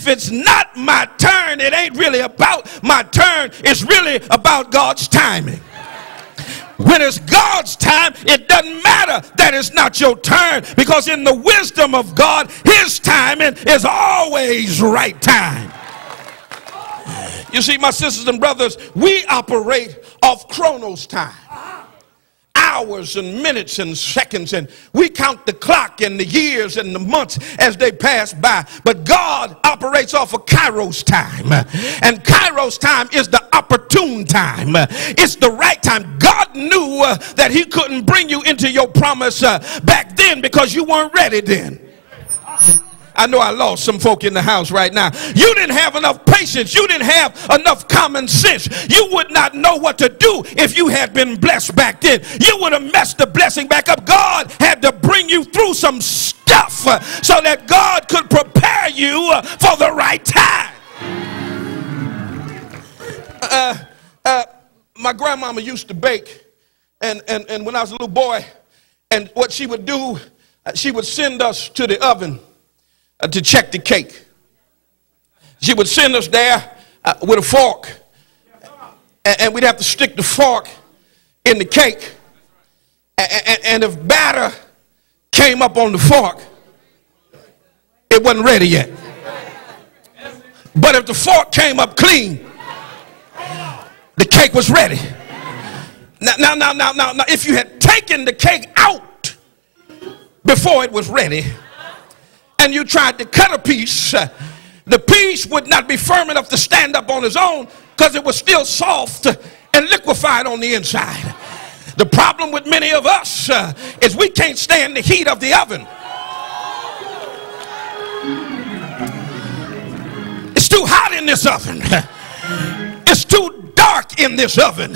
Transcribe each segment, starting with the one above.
if it's not my turn, it ain't really about my turn. It's really about God's timing. When it's God's time, it doesn't matter that it's not your turn, because in the wisdom of God, his timing is always right time. You see, my sisters and brothers, we operate off Chronos time. Hours and minutes and seconds, and we count the clock and the years and the months as they pass by. But God operates off of Kairos time, and Kairos time is the opportune time. It's the right time. God knew that he couldn't bring you into your promise back then because you weren't ready then. I know I lost some folk in the house right now. You didn't have enough patience. You didn't have enough common sense. You would not know what to do if you had been blessed back then. You would have messed the blessing back up. God had to bring you through some stuff so that God could prepare you for the right time. My grandmama used to bake, and when I was a little boy, and what she would do, she would send us to the oven to check the cake. She would send us there with a fork, and we'd have to stick the fork in the cake, and if batter came up on the fork, it wasn't ready yet. But if the fork came up clean, the cake was ready. Now, if you had taken the cake out before it was ready, and you tried to cut a piece, the piece would not be firm enough to stand up on its own because it was still soft and liquefied on the inside. The problem with many of us is we can't stand the heat of the oven. It's too hot in this oven. It's too dark in this oven.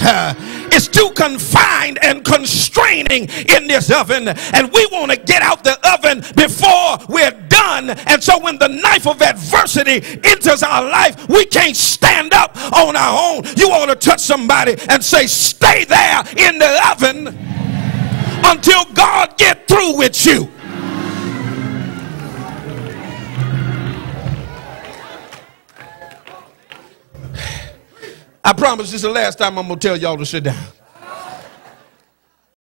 It's too confined and constraining in this oven, and we want to get out the oven before we're done. And so when the knife of adversity enters our life, we can't stand up on our own. You ought to touch somebody and say, stay there in the oven until God get through with you. I promise this is the last time I'm going to tell y'all to sit down.